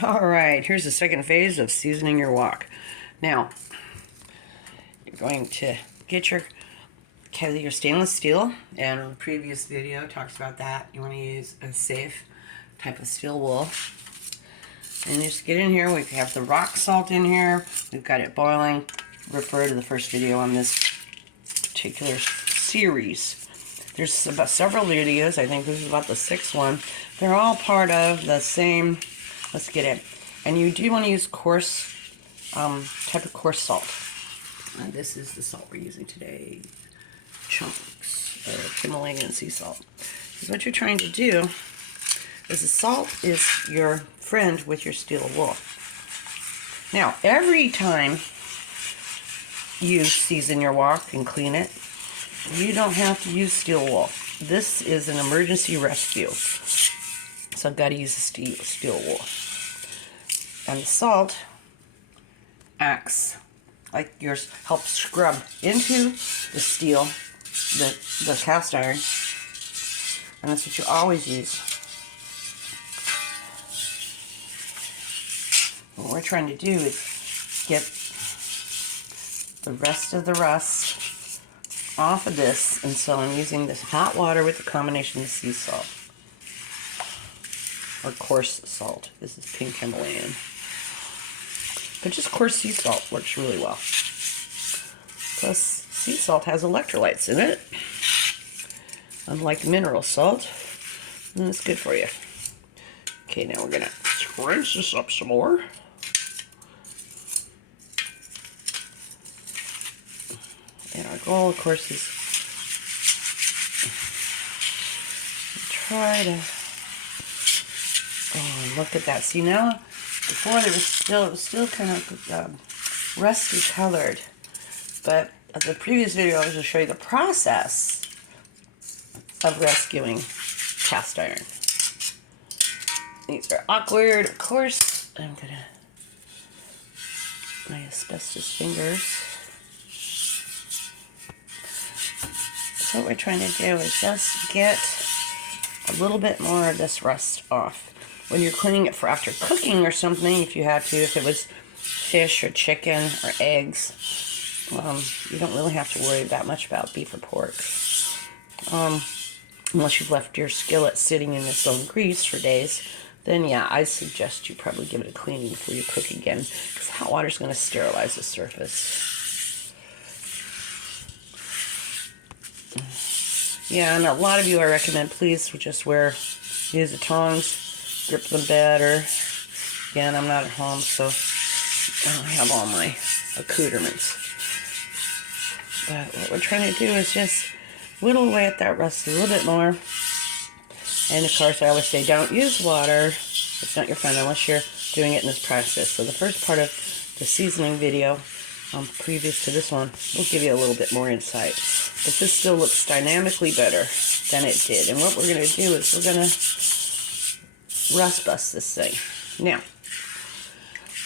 All right, here's the second phase of seasoning your wok. Now, you're going to get your stainless steel, and the previous video talks about that. You want to use a safe type of steel wool. And just get in here. We have the rock salt in here. We've got it boiling. Refer to the first video on this particular series. There's about several videos. I think this is about the sixth one. They're all part of the same. Let's get in. And you do want to use coarse, type of coarse salt. This is the salt we're using today. Chunks of Himalayan sea salt. Because what you're trying to do is the salt is your friend with your steel wool. Now, every time you season your wok and clean it, you don't have to use steel wool. This is an emergency rescue. So I've got to use the steel wool. And the salt acts like yours, helps scrub into the steel, the cast iron. And that's what you always use. What we're trying to do is get the rest of the rust off of this, and so I'm using this hot water with a combination of sea salt or coarse salt. This is pink Himalayan, but just coarse sea salt works really well. Plus, sea salt has electrolytes in it, unlike mineral salt, and it's good for you. Okay, now we're gonna rinse this up some more. And our goal, of course, is to try to, oh, look at that. See, now, before it was still kind of rusty colored. But the previous video, I was going to show you the process of rescuing cast iron. These are awkward, of course. I'm going to, my asbestos fingers. So what we're trying to do is just get a little bit more of this rust off. When you're cleaning it for after cooking or something, if you had to, if it was fish or chicken or eggs, you don't really have to worry that much about beef or pork. Unless you've left your skillet sitting in its own grease for days, then yeah, I suggest you probably give it a cleaning before you cook again, because hot water is going to sterilize the surface. Yeah, and a lot of you I recommend, please just use the tongs, grip them better. Again, I'm not at home, so I don't have all my accoutrements. But what we're trying to do is just whittle away at that rust a little bit more. And of course, I always say don't use water. It's not your friend unless you're doing it in this process. So the first part of the seasoning video, previous to this one, will give you a little bit more insight. But this still looks dynamically better than it did. And what we're going to do is we're going to rust bust this thing. Now,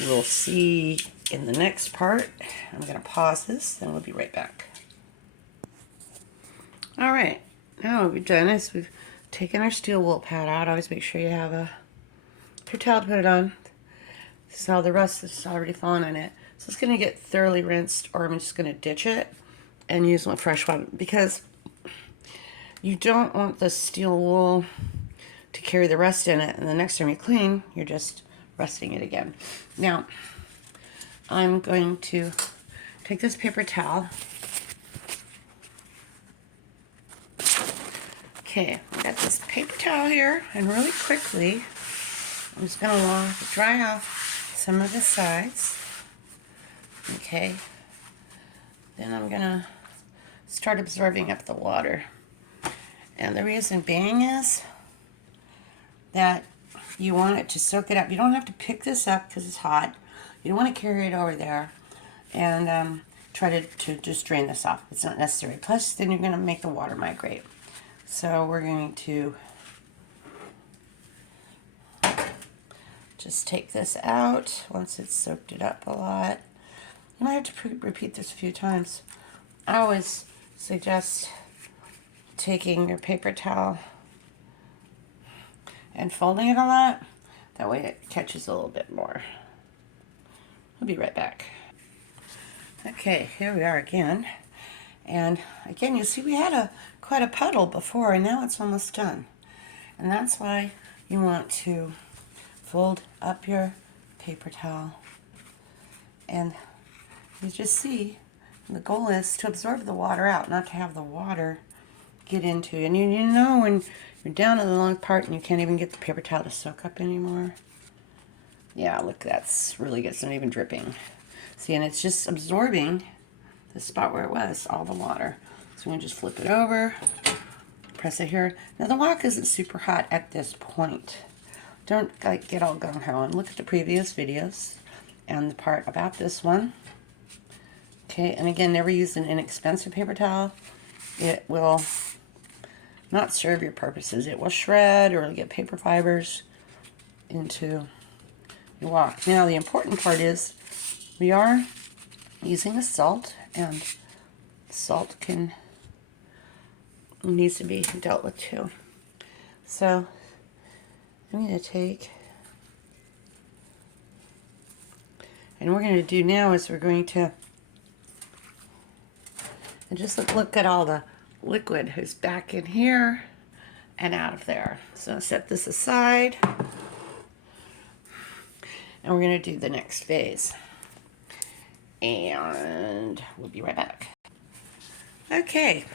we'll see in the next part. I'm going to pause this, then we'll be right back. All right, now what we've done is we've taken our steel wool pad out. Always make sure you have a paper towel to put it on. This is how the rust is already fallen on it. So it's going to get thoroughly rinsed, or I'm just going to ditch it and use one fresh one, because you don't want the steel wool to carry the rust in it, and the next time you clean, you're just rusting it again. Now, I'm going to take this paper towel. Okay, I got this paper towel here, and really quickly, I'm just going to dry off some of the sides. Okay, then I'm going to start absorbing up the water. And the reason being is that you want it to soak it up. You don't have to pick this up because it's hot. You don't want to carry it over there and try to just drain this off. It's not necessary. Plus, then you're going to make the water migrate. So we're going to just take this out once it's soaked it up a lot. You might have to repeat this a few times. I always suggest taking your paper towel and folding it a lot, That way it catches a little bit more. We'll be right back. Okay, here we are again. And again, you see we had quite a puddle before, and now it's almost done. And that's why you want to fold up your paper towel. And you just see, the goal is to absorb the water out, not to have the water get into you. And you know when you're down in the long part and you can't even get the paper towel to soak up anymore. Yeah, look, that's really good. It's not even dripping. See, and it's just absorbing the spot where it was, all the water. So I'm going to just flip it over, press it here. Now the wok isn't super hot at this point. Don't get all gung-ho and look at the previous videos and the part about this one. Okay, and again, never use an inexpensive paper towel. It will not serve your purposes. It will shred or get paper fibers into your wok. Now the important part is we are using a salt, and salt needs to be dealt with too. So I'm going to take, and what we're going to do now is we're going to just look at all the liquid who's back in here and out of there. So set this aside, and we're going to do the next phase. And we'll be right back. Okay,